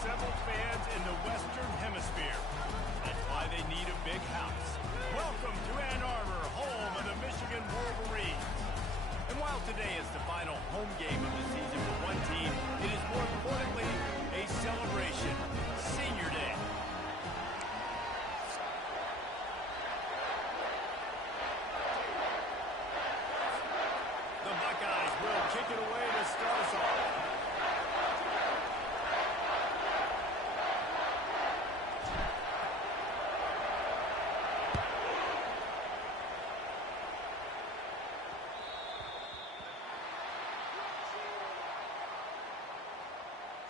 assembled fans in the Western Hemisphere. That's why they need a big house. Welcome to Ann Arbor, home of the Michigan Wolverines. And while today is the final home game of the season for one team, it is more importantly a celebration. Senior Day. The Buckeyes will kick it away to start us off.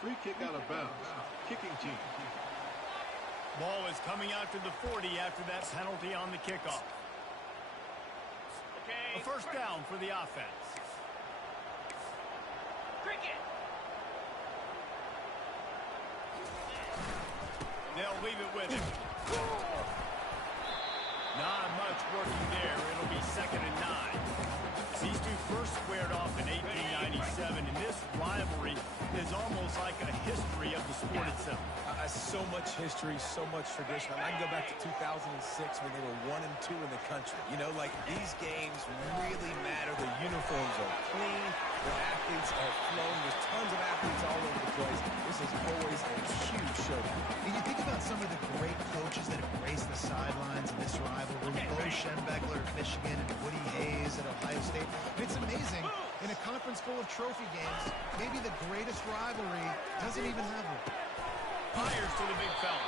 Free kick out of bounds. Kicking team. Ball is coming out to the 40 after that penalty on the kickoff. A first down for the offense. They'll leave it with him. Not much working there. It'll be 2nd and 9. These two first squared off in 1897, and this rivalry is almost like a history of the sport itself. So much history, so much tradition. I can go back to 2006 when they were 1 and 2 in the country. You know, like, these games really matter. The uniforms are clean. The athletes are flowing. There's tons of athletes all over the place. This is always a huge showdown. And you think about some of the great coaches that have graced the sidelines in this rivalry. Bo Schembechler at Michigan and Woody Hayes at Ohio State. And it's amazing, in a conference full of trophy games, maybe the greatest rivalry doesn't even have one. Fires to the big fella.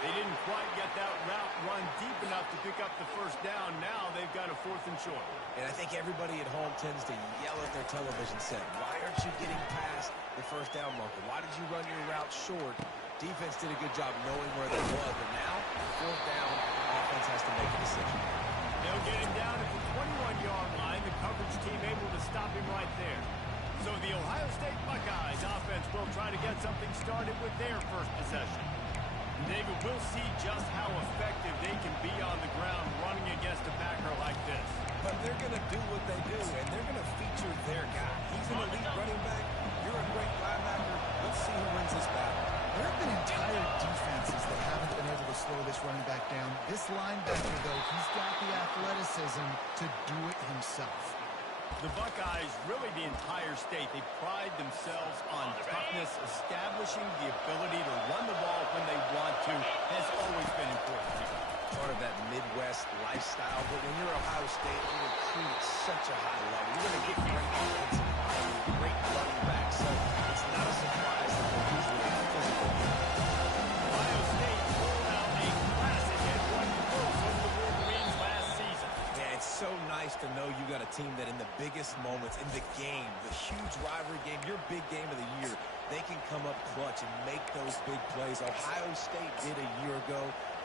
They didn't quite get that route run deep enough to pick up the first down. Now they've got a 4th and short. And I think everybody at home tends to yell at their television set. Why aren't you getting past the first down marker? Why did you run your route short? Defense did a good job knowing where they was. But now, 4th down, offense has to make a decision. They'll get him down at the 21-yard line. The coverage team able to stop him right there. So the Ohio State Buckeyes offense will try to get something started with their first possession. David, we'll see just how effective they can be on the ground running against a backer like this. But they're going to do what they do, and they're going to feature their guy. He's an elite running back. You're a great linebacker. Let's see who wins this battle. There have been entire defenses that haven't been able to slow this running back down. This linebacker, though, he's got the athleticism to do it himself. The Buckeyes, really the entire state, they pride themselves on toughness. Establishing the ability to run the ball when they want to has always been important to them. Part of that Midwest lifestyle, but when you're Ohio State, you recruit at such a high level. You're going to get great offensive line, great running back, so it's not a surprise that they're usually physical. Ohio State pulled out a classic and won close over the Wolverines last season. Yeah, it's so nice to know you got a team that in the biggest moments in the game, the huge rivalry game, your big game of the year, they can come up clutch and make those big plays. Ohio State did a year ago.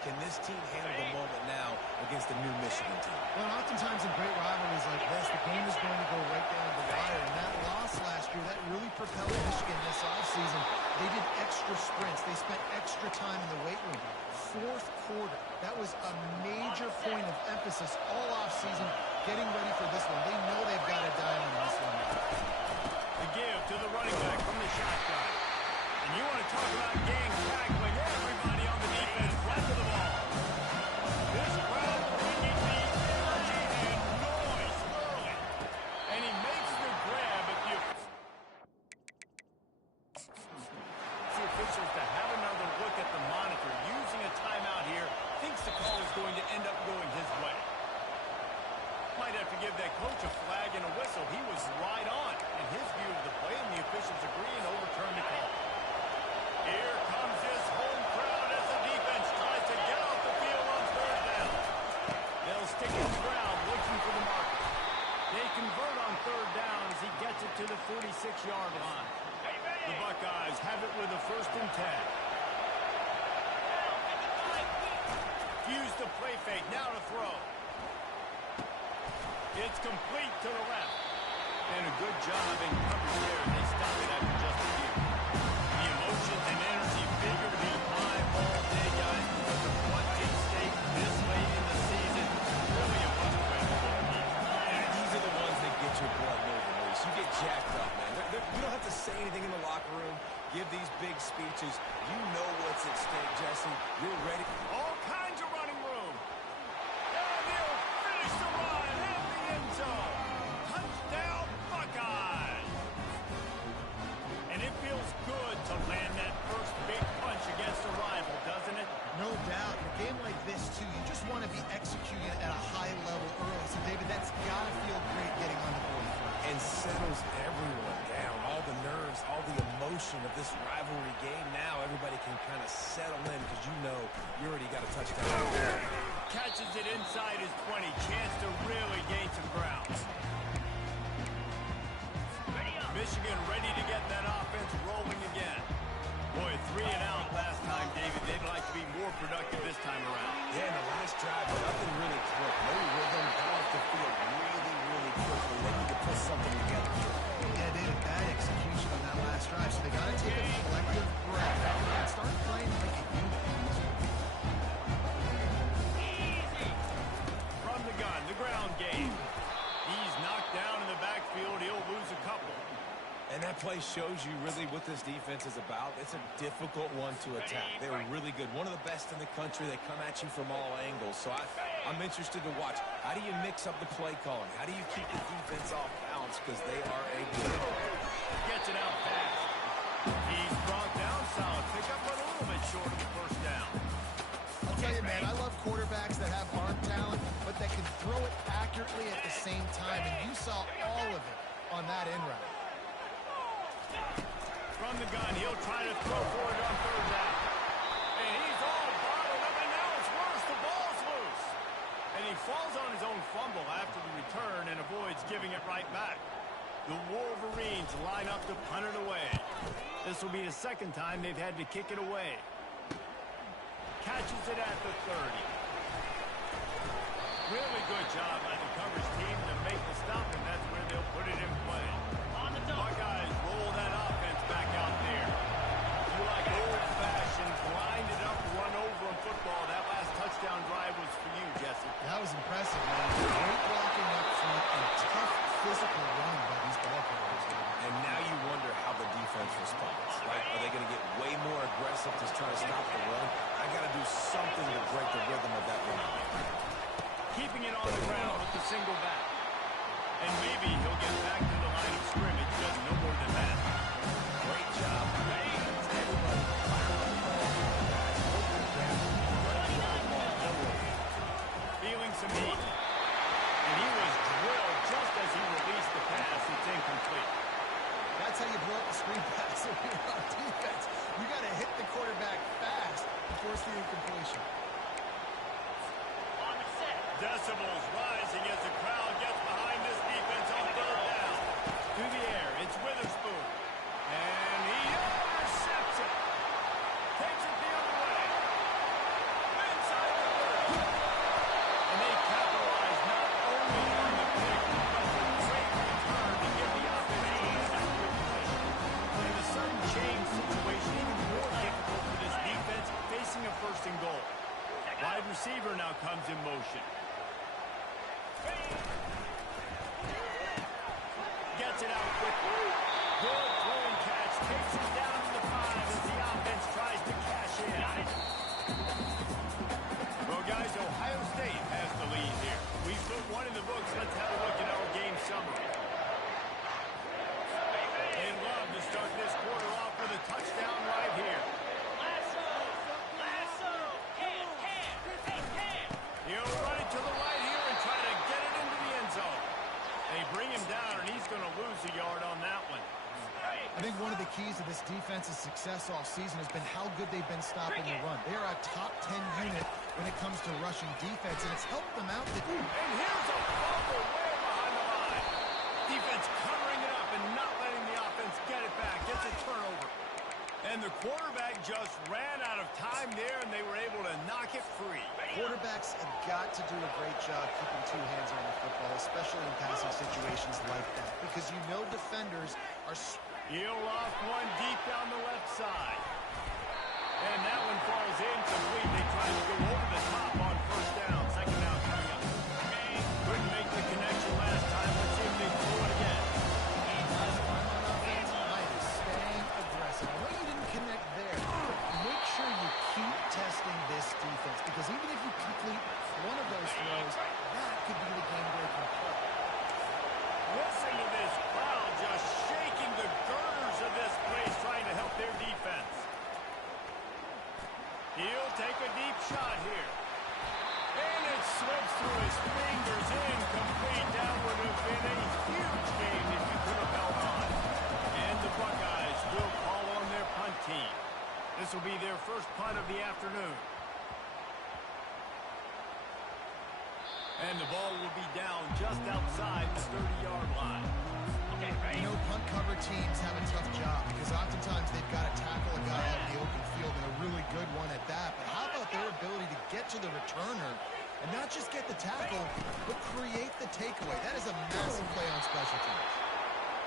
Can this team handle the moment now against the new Michigan team? Well, oftentimes in great rivalries like this, the game is going to go right down the wire. And that loss last year, that really propelled Michigan this offseason. They did extra sprints. They spent extra time in the weight room. 4th quarter. That was a major point of emphasis all offseason, getting ready for this one. They know they've got a diamond in this one. The give to the running back from the shotgun. And you want to talk about gang tackling. Everybody on the defense run to the ball. This crowd bringing the energy and noise early. And he makes the grab at the officials to have another look at the monitor. Using a timeout here. Thinks the call is going to end up going his way. Might have to give that coach a flag and a whistle. He was right on in his view of the play, and the officials agree and overturn the call. Here comes his home crowd as the defense tries to get off the field on 3rd down. They'll stick his ground looking for the marker. They convert on 3rd down as he gets it to the 46-yard line. The Buckeyes have it with a 1st and 10. Use the play fake, now to throw. It's complete to the left. And a good job in coverage there. They stop it after just a few. The emotions and energy bigger to be high all day, guys. What a stake this late in the season. Really a must-win for the team. And these are the ones that get your blood moving, Luis. You get jacked up, man. You don't have to say anything in the locker room, give these big speeches. coaches, you know what's at stake, Jesse. You're ready. All kinds of running room. And they'll finish the run in the end zone. Touchdown, Buckeyes. And it feels good to land that first big punch against a rival, doesn't it? No doubt. In a game like this, too, you just want to be executing at a high level early. So, David, that's got to feel great getting on the board first. And settles everyone down. All the nerves, all the emotion of this rivalry game. Now everybody can kind of settle in because you know you already got a touchdown. Catches it inside his 20. Chance to really gain some ground. Michigan ready to get that offense rolling again. Boy, 3 and out last time, David. They'd like to be more productive this time around. Yeah, in the last drive, nothing really clicked. No rhythm. Got off the field really, really quickly. They need to put something together here. Yeah, they had bad execution on that last drive, so they got to take a collective breath and start playing like a unit. From the gun, the ground game. He's knocked down in the backfield. He'll lose a couple. And that play shows you really what this defense is about. It's a difficult one to attack. They're really good. One of the best in the country. They come at you from all angles. So I'm interested to watch. How do you mix up the play calling? How do you keep the defense off balance? Because they are a good. Gets it out fast. He's brought down solid. Pick up a little bit short of the first down. I'll tell you, man, I love quarterbacks that have arm talent, but that can throw it accurately at the same time. And you saw all of it on that in route. From the gun, he'll try to throw for it on third down. And he's all bottled up, and now it's worse. The ball's loose. And he falls on his own fumble after the return and avoids giving it right back. The Wolverines line up to punt it away. This will be the second time they've had to kick it away. Catches it at the 30. Really good job by the coverage team to make the stop, and that's where they'll put it in play. Buckeyes roll that offense back out there. You like old-fashioned, grind it up, run over in football. That last touchdown drive was for you, Jesse. That was impressive, man. Great blocking up front and tough physical running by these ball players. And now you wonder how the defense responds, right? Are they going to get way more aggressive to try to stop the run? I got to do something to break the rhythm of that run. Keeping it on the ground with the single back. And maybe he'll get back to the line of scrimmage, just no more than that. Great job. Feeling some heat. And he was drilled just as he released the pass. It's incomplete. That's how you blow up the screen pass if you're on defense. You got to hit the quarterback fast to force the incompletion. Decibels rising as the crowd gets behind this defense on third down. Through the air, it's Witherspoon. And he intercepts it. Takes it the other way. Inside the 30. And they capitalize not only on the pick, but the great return to give the offense tremendous field position. In the sudden change situation, even more difficult for this defense, facing a first and goal. Wide receiver now comes in motion. Gets it out quickly. Good throwing catch. Takes it down to the 5 as the offense tries to cash in. Well, guys, Ohio State has the lead here. We've put one in the books. Let's have a look at our game summary. They love to start this quarter off with a touchdown right here. He'll run it to the right here and try to get it into the end zone. They bring him down, and he's going to lose a yard on that one. I think one of the keys to this defense's success all season has been how good they've been stopping the run. They are a top 10 unit when it comes to rushing defense, and it's helped them out. And here's a fumble way behind the line. Defense covering it up and not letting the offense get it back. Gets a turnover. And the quarterback just ran out of time there, and they were able to knock it free. Quarterbacks have got to do a great job keeping two hands on the football, especially in passing situations like that, because you know defenders are... He'll off one deep down the left side. And that one falls incomplete. They try to go over the top on first down. Second down coming up. Couldn't make the connection last time. Let's see if they throw it again. Staying aggressive. I know you didn't connect there. He'll take a deep shot here. And it slips through his fingers. Incomplete. That would have been a huge game if he could have held on. And the Buckeyes will call on their punt team. This will be their first punt of the afternoon. And the ball will be down just outside the 30-yard line. You know, punt cover teams have a tough job because oftentimes they've got to tackle a guy out in the open field, and a really good one at that. But how about their ability to get to the returner and not just get the tackle, but create the takeaway? That is a massive play on special teams.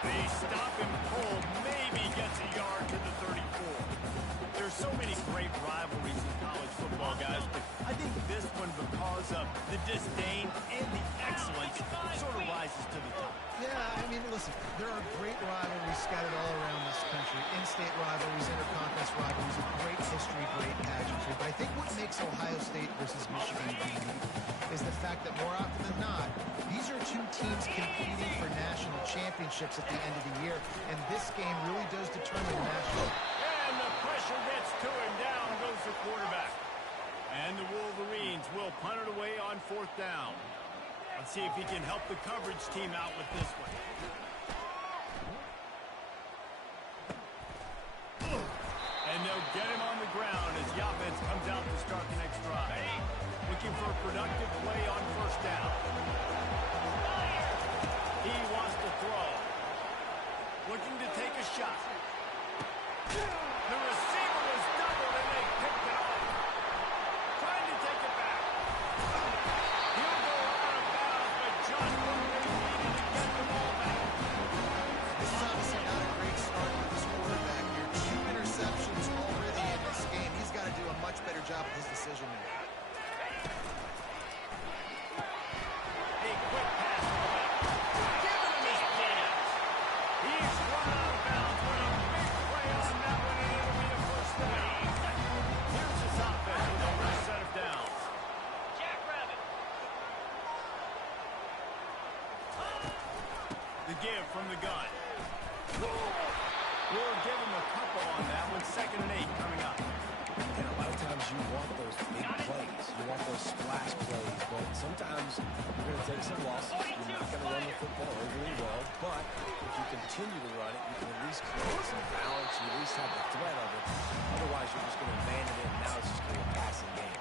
The stop and pull maybe gets a yard to the 34. There's so many great rivalries in college football, guys, but I think this one, because of the disdain and the excellence, sort of rises to the top. Yeah, I mean, listen, there are great rivalries scattered all around this country. In-state rivalries, interconference rivalries, of great history, great pageantry. But I think what makes Ohio State versus Michigan unique is the fact that more often than not, these are two teams competing for national championships at the end of the year, and this game really does determine the national. And the pressure gets to him. Down goes the quarterback. And the Wolverines will punt it away on 4th down. Let's see if he can help the coverage team out with this one. And they'll get him on the ground as the offense comes out to start the next drive. Looking for a productive play on 1st down. He wants to throw. Looking to take a shot. The receiver was doubled and they picked it off. Trying to take it back. He'll go out of bounds, but John Morgan needed to get the ball back. This is obviously not a great start for this quarterback here. 2 interceptions already in this game. He's got to do a much better job with his decision making. A quick pass to the left. Giving him his chance. He's run out of bounds with a big play on that one, and it'll be a 1st down. Here's his offense with a first set of downs. The give from the gun. We'll give him a couple on that one. 2nd and 8 coming up. And a lot of times you want those big plays. You want those splash plays. But sometimes you're going to take some losses. You're not going to run the football overly well. But if you continue to run it, you can at least create some balance. You at least have the threat of it. Otherwise, you're just going to man it in. Now it's just going to be a passing game.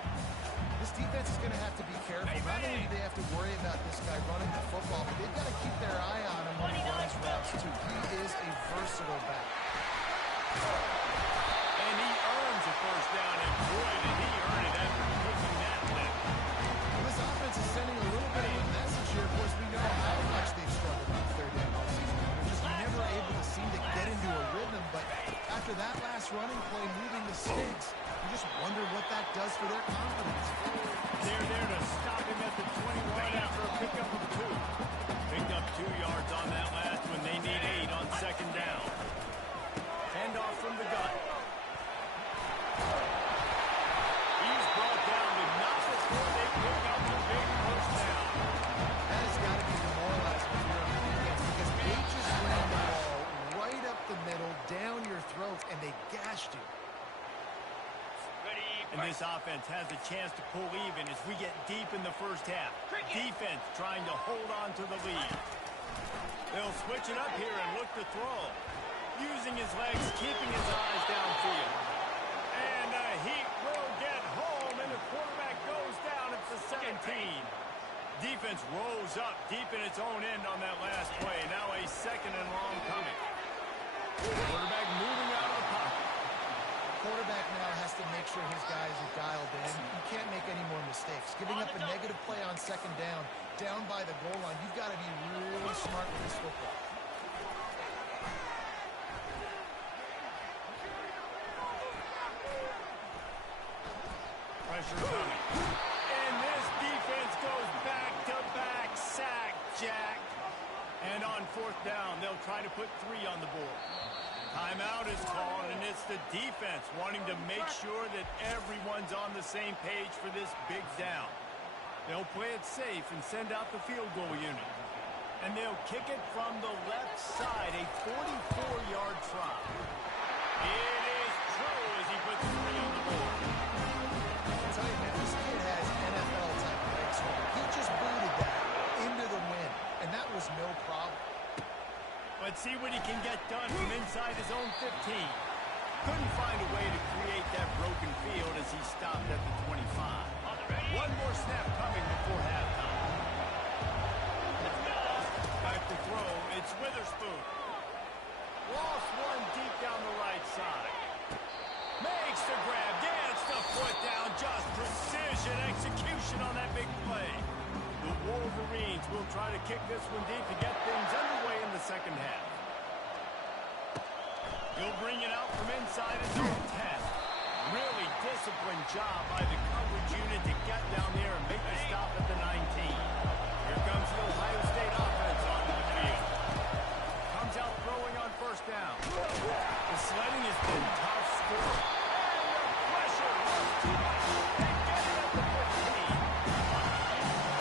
This defense is going to have to be careful. Not only do they have to worry about this guy running the football, but they've got to keep their eye on him when he runs routes, too. He is a versatile back. And he earns a 1st down, and boy, did he earn it after taking that lift. Well, this offense is sending a little bit of a message here. Of course, we know how much they've struggled on 3rd down all season. They're just never able to seem to get into a rhythm, but after that last running play, moving the sticks, you just wonder what that does for their confidence. They're there to stop him at the 21 after a pickup of 2. Picked up 2 yards on that last one. They need 8 on 2nd down. Handoff from the gun. He's brought down, but not before they pick up the big 1st down. That has got to be demoralizing for your defense because they just ran the ball right up the middle, down your throat, and they gashed you. And this offense has a chance to pull even as we get deep in the 1st half. Defense trying to hold on to the lead. They'll switch it up here and look to throw. Using his legs, keeping his eyes downfield. And he will get home, and the quarterback goes down at the 17. Defense rose up deep in its own end on that last play. Now a 2nd and long coming. Quarterback moving out of the pocket. Quarterback now has to make sure his guys are dialed in. You can't make any more mistakes. Giving up a negative play on 2nd down by the goal line, you've got to be really smart with this football. Pressure coming. And this defense goes back-to-back sack, Jack. And on 4th down, they'll try to put 3 on the board. Timeout is called, and it's the defense wanting to make sure that everyone's on the same page for this big down. They'll play it safe and send out the field goal unit. And they'll kick it from the left side, a 44-yard try. It is true as he puts 3 on the board. Let's see what he can get done from inside his own 15. Couldn't find a way to create that broken field as he stopped at the 25. One more snap coming before halftime. Back to throw, it's Witherspoon. Lost one deep down the right side. Makes the grab, gets the foot down, just precision execution on that big play. The Wolverines will try to kick this one deep to get things underway in the second half. He'll bring it out from inside his own 10. Really disciplined job by the coverage unit to get down there and make the stop at the 19. Here comes the Ohio State offense onto the field. Comes out throwing on first down. The sledding has been tough score. And the pressure was too much. They get it at the 15.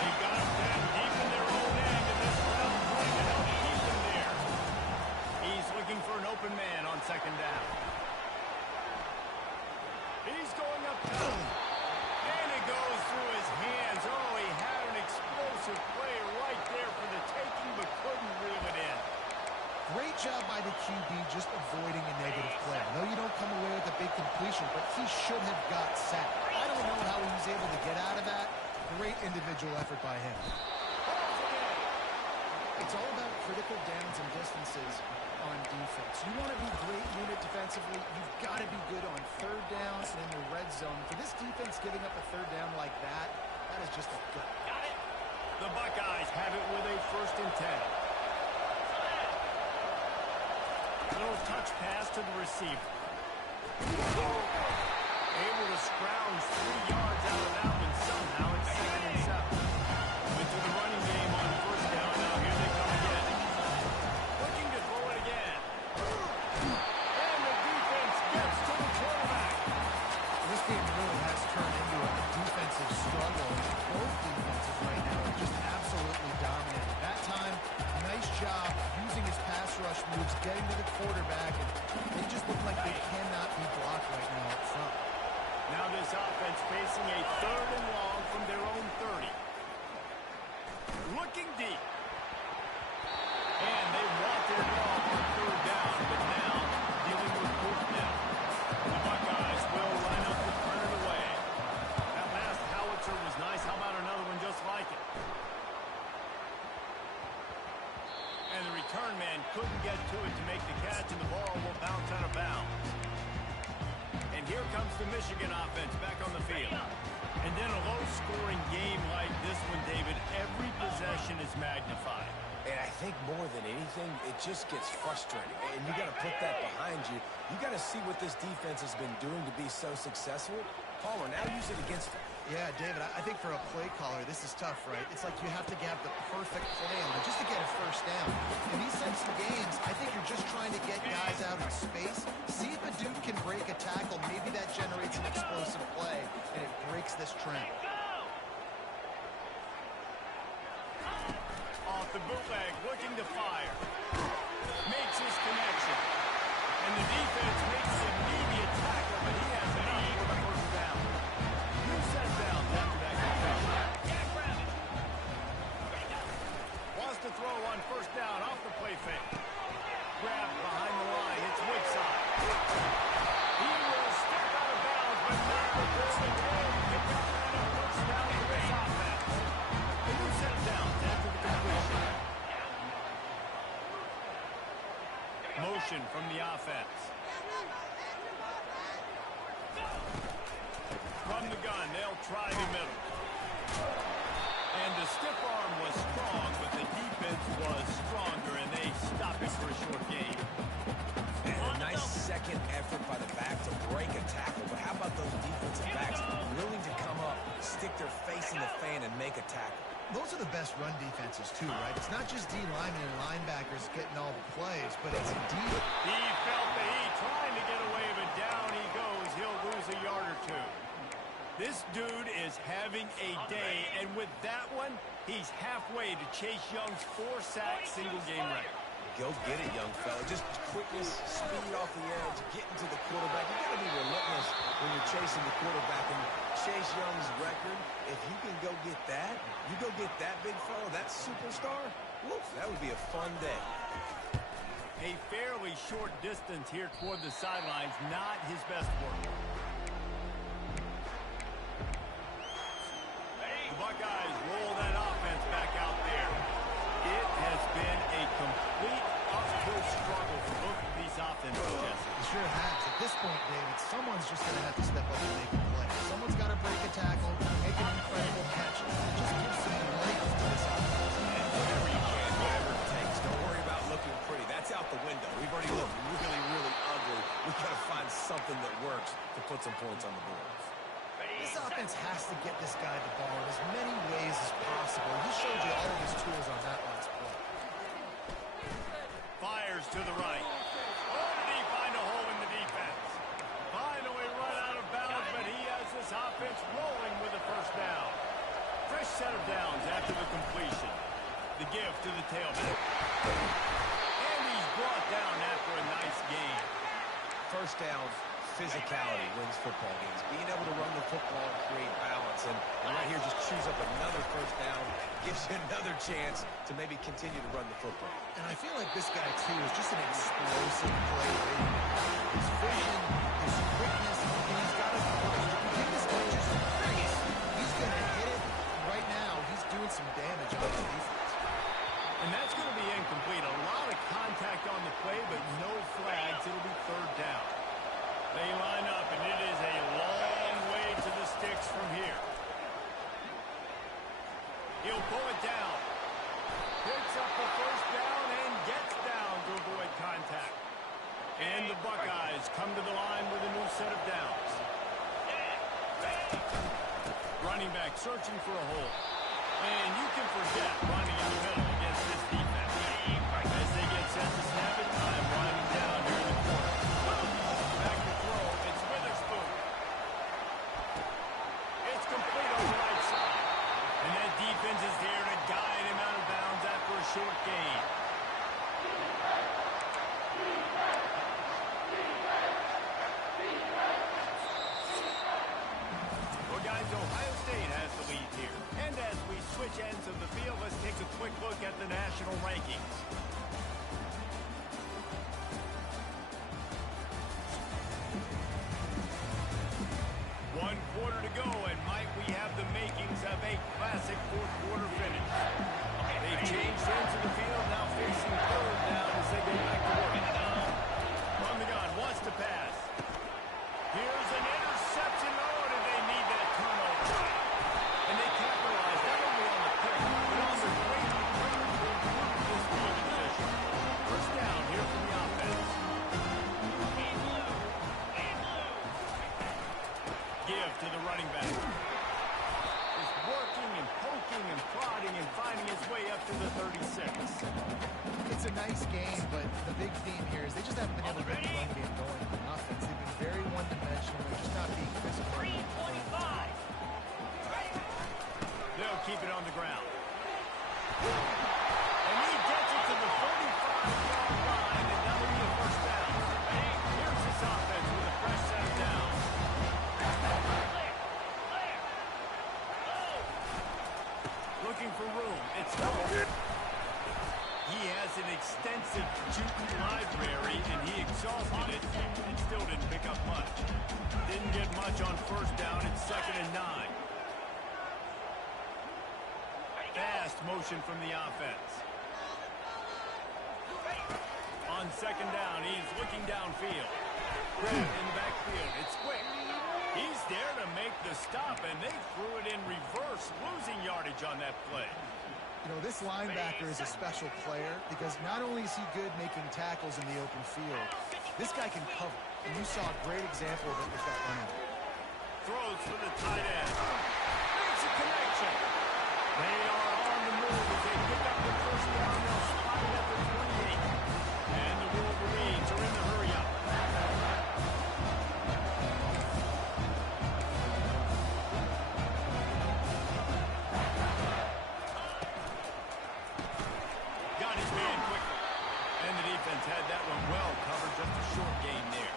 They got him down deep in their own end, and this round trying to help keep them there. He's looking for an open man on second down. He's going up top. And it goes through his hands. Oh, he had an explosive play right there for the taking, but couldn't reel it in. Great job by the QB just avoiding a negative play. I know you don't come away with a big completion, but he should have got sacked. I don't know how he was able to get out of that. Great individual effort by him. It's all about critical downs and distances on defense. You want to be great unit defensively, you've got to be good on third downs and in the red zone. For this defense giving up a third down like that, that is just a gut. The Buckeyes have it with a 1st and 10. Little touch pass to the receiver. Able to scrounge 3 yards out of that one somehow. It's 2nd and 7. Went to the running game on 1st down. Now here they come again. Looking to throw it again. And the defense gets to the quarterback. This game really has turned into a defensive struggle. Both defenses right now are just absolutely dominant. That time, nice job using his pass rush moves, getting to the quarterback, and they just look like they cannot be blocked right now up front. Now this offense facing a 3rd and long from their own 30. Looking deep. And they wanted it all on 3rd down, but now dealing with 4th down. The Buckeyes will line up to turn it away. That last howitzer was nice. How about another one just like it? And the return man couldn't get to it to make the catch, and the ball will bounce out of bounds. And here comes the Michigan offense back on the field. And then a low-scoring game like this one, David, every possession is magnified. And I think more than anything, it just gets frustrating. And you got to put that behind you. You got to see what this defense has been doing to be so successful. Palmer, now use it against them. Yeah, David, I think for a play caller, this is tough, right? It's like you have to have the perfect plan just to get a 1st down. In these types of games, I think you're just trying to get guys out in space, see if a dude can break a tackle. Maybe that generates an explosive play, and it breaks this trend. Off the bootleg, looking to fire. Makes his connection. And the defense makes an immediate tackle, but he has enough for the 1st down. New set downs after that completion. Wants to throw on 1st down off the play fake. Grab behind the line. It's Woodside. He will step out of bounds, but not before the game. Pick up and a 1st down for this offense. A new set downs after the completion. Motion from the offense. From the gun, they'll try the middle. And the stiff arm was strong, but the defense was stronger, and they stopped it for a short game. And a nice second effort by the back to break a tackle. But how about those defensive backs willing to come up, stick their face in the fan, and make a tackle? Those are the best run defenses, too, right? It's not just D linemen and linebackers getting all the plays, but it's D. He felt the heat, trying to get away, but down he goes. He'll lose a yard or 2. This dude is having a day, and with that one, he's halfway to Chase Young's 4-sack single-game record. Go get it, young fella. Just quickness, speed off the edge, getting to the quarterback. You got to be relentless when you're chasing the quarterback. And Chase Young's record, if you can go get that, you go get that big fella, that superstar, woof, that would be a fun day. A fairly short distance here toward the sidelines, not his best work. The Buckeyes roll that offense back out there. It has been a complete uphill struggle for both of these offenses, Jesse. It sure has. At this point, David, someone's just going to have to step up and make a play. Someone's got to break a tackle, make an incredible catch. Just give some life to this offense. And whatever you can, whatever it takes. Don't worry about looking pretty. That's out the window. We've already looked really, really ugly. We've got to find something that works to put some points on the board. This offense has to get this guy the ball in as many ways as possible. He showed you all of his tools on that last play. Fires to the right. Oh, did he find a hole in the defense? Finally run out of bounds, but he has this offense rolling with a first down. Fresh set of downs after the completion. The give to the tailback. And he's brought down after a nice gain. First down, physicality wins football games. Being able to run the football and create balance. And right here, just chews up another first down, gives you another chance to maybe continue to run the football. And I feel like this guy, too, is just an explosive play waiting. His vision, his quickness, and he's got a give this guy just grace. He's going to hit it. Right now, he's doing some damage on the defense. And that's going to be incomplete. A lot of contact on the play, but no flags. It'll be third down. They line up, and it is a long way to the sticks from here. He'll pull it down. Picks up the first down and gets down to avoid contact. And the Buckeyes come to the line with a new set of downs. Running back searching for a hole. And you can forget running in the middle against this defense. As they get set to snap it, time winding down here in the corner. Back to throw. It's Witherspoon. It's complete on the right side. And that defense is there to guide him out of bounds after a short gain. Well, guys, Ohio State has the lead here. And as we switch ends of the field, let's take a quick look at the national rankings. One quarter to go, and Mike, we have the makings of a classic fourth quarter finish. They've changed ends of the field, now facing third down as they go back to work. From the gun, wants to pass. Here's an interception. Oh, did they need that turnover? And they capitalize not only on the pick, but on the great return to improve this field position. First down here from the offense. Give to the running back. Is working and poking and prodding and finding his way up to the 36. It's a nice game, but the big theme here is they just haven't been able to get the run game going on offense. They've been very one-dimensional. They're just not being physical. They'll keep it on the ground. And he gets it to the 45-yard line, and that'll be a first down. Here's this offense with a fresh set of downs. Looking for room. It's Howard. He has an extensive juke library, and he exhausted it and still didn't pick up much. Didn't get much on first down. It's 2nd and 9. Fast motion from the offense. On 2nd down, he's looking downfield. Grab in the backfield. It's quick. He's there to make the stop, and they threw it in reverse, losing yardage on that play. You know, this linebacker is a special player because not only is he good making tackles in the open field, this guy can cover. And you saw a great example of it with that running. Throws for the tight end. Makes a connection. They are on the move as they pick up the first down. They'll spot it at the 28. And the Wolverines are in the hurry-up. Got his man quickly. And the defense had that one well covered. Just a short gain there.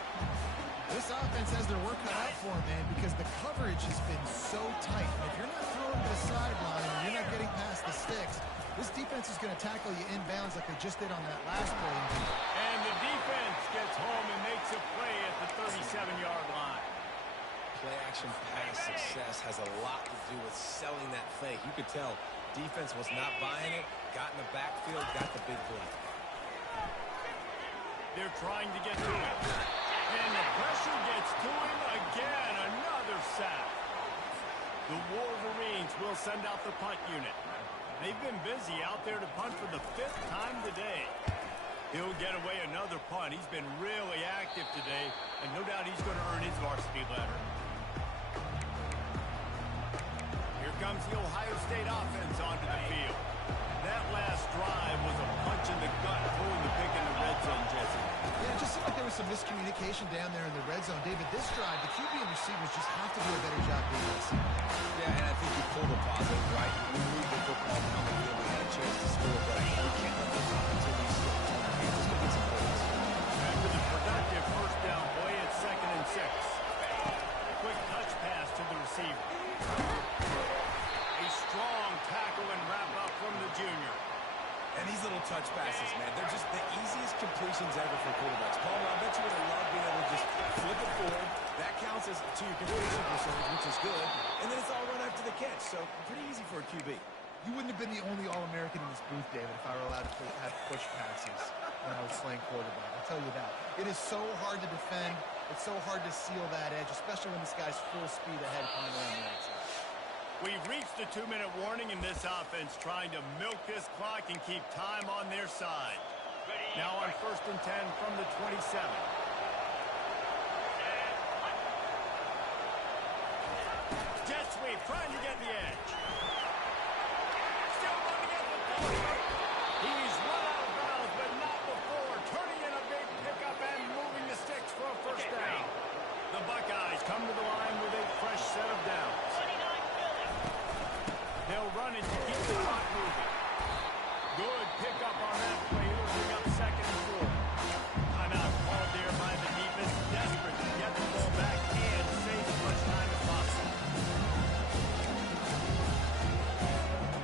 This offense has their work cut out for them, man, because the coverage has been so tight. And if you're not throwing to the sideline and you're not getting past the sticks, This defense is going to tackle you inbounds like they just did on that last play. And the defense gets home and makes a play at the 37-yard line. Play-action pass success has a lot to do with selling that fake. You could tell defense was not buying it, got in the backfield, got the big play. They're trying to get to him. And the pressure gets to him again. Another sack. The Wolverines will send out the punt unit. They've been busy out there to punt for the 5th time today. He'll get away another punt. He's been really active today, and no doubt he's going to earn his varsity letter. Here comes the Ohio State offense onto the field. That last drive was a punch in the gut, pulling the pick in the red zone, Jesse. Yeah, it just seemed like there was some miscommunication down there in the red zone. David, this drive, the QB and receivers just have to do a better job being this. Yeah, and I think you pulled a positive, right? We moved the football down the field. We had a chance to score, but we can't let those opportunities slip between our hands. Let's go get some points. After the productive first down play, it's 2nd and 6. Quick touch pass to the receiver. A strong tackle and wrap up from the junior. And these little touch passes, man, they're just the easiest completions ever for quarterbacks. Palmer, I bet you would have loved being able to just flip it forward. That counts as to your completion percentage, which is good. And then it's all run after the catch, so pretty easy for a QB. You wouldn't have been the only All-American in this booth, David, if I were allowed to have push passes when I was playing quarterback. I'll tell you that. It is so hard to defend. It's so hard to seal that edge, especially when this guy's full speed ahead coming around the outside. We've reached the 2-minute warning in this offense, trying to milk this clock and keep time on their side. Now on 1st and 10 from the 27. Jet sweep, trying to get the edge. Still going to get the ball. He's run out of bounds, but not before. Turning in a big pickup and moving the sticks for a first down. The Buckeyes come to the line with a fresh set of downs. They'll run it to keep the clock moving. Good pickup on that play. It'll bring up 2nd and 4. Timeout called there by the defense. Desperate to get the ball back and save as much time as possible.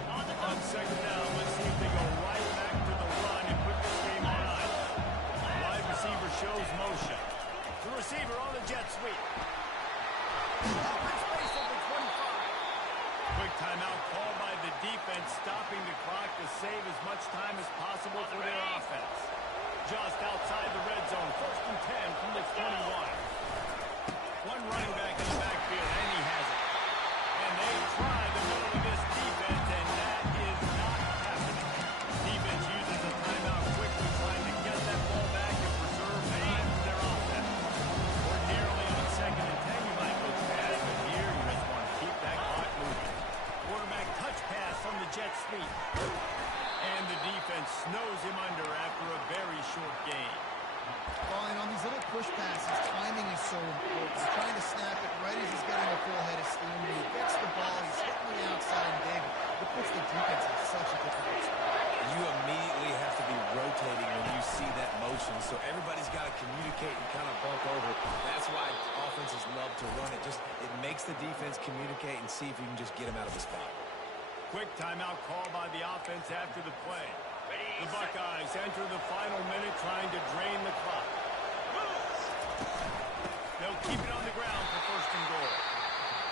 On 2nd down, let's see if they go right back to the run and put this game on ice. Wide receiver shows motion. The receiver on the jet sweep. Open space at the 25. Quick timeout called by the defense, stopping the clock to save as much time as possible for their offense. Just outside the red zone, 1st and 10 from the 21. One running back in the backfield, and he has it. And they try the middle of this defense, and that is not happening. Defense uses a timeout quickly, trying to get that ball back and preserve time for their offense. Ordinarily on 2nd and 10, you might look fast, but here you just want to keep that clock moving. Quarterback touch pass on the jet sweep. And the defense snows him under after a very short game. Well, and on these little push passes, timing is so important. He's trying to snap it right as he's getting a full head of steam. When he gets the ball, he's hitting the outside and big. It puts the defense in such a difficult spot. You immediately have to be rotating when you see that motion, so everybody's got to communicate and kind of bump over. That's why offenses love to run it. It makes the defense communicate and see if you can just get him out of the spot. Quick timeout call by the offense after the play. The Buckeyes enter the final minute trying to drain the clock. They'll keep it on the ground for 1st and goal.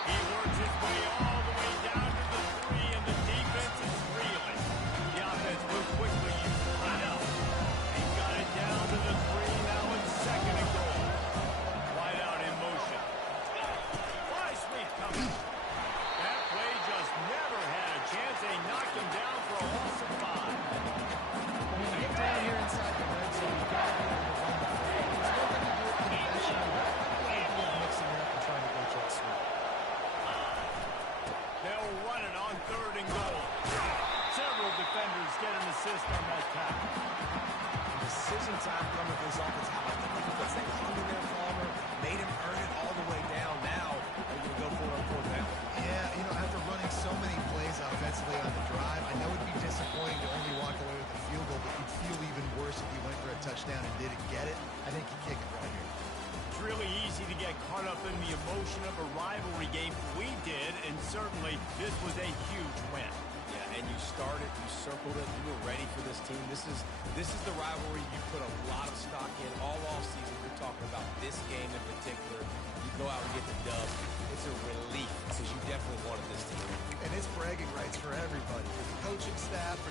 He works his way all the way down to the 3, and the defense is reeling. The offense will quickly use the timeout. He got it down to the 3, now it's 2nd and goal. Wide out in motion. Fly sweep coming. That play just never had a chance. They knocked him down for a loss of 5. When you get down here inside the red zone, you've got to be able to run the play. There's no going to do it conventional. That's the idea of mixing it up and trying to go jet sweep. They'll run it on 3rd and goal. Several defenders get an assist on that tackle. Decision time coming for this offense. How about the defense? They hung in there, Palmer, made him earn it all the way down. Now they're going to go for it on 4th down. Yeah, after running so many plays offensively on the drive, I know it'd be disappointing to only walk away with a field goal, but you'd feel even worse if you went for a touchdown and didn't get it. I think you kick it right here. It's really easy to get caught up in the emotion of a rivalry game. We did, and certainly this was a huge win. Yeah, and you started, you circled it, you were ready for this team. This is the rivalry you put a lot of stock in all offseason. We're talking about this game in particular. You go out and get the dub. It's a relief because you definitely wanted this team. And it's bragging rights for everybody, for the coaching staff, for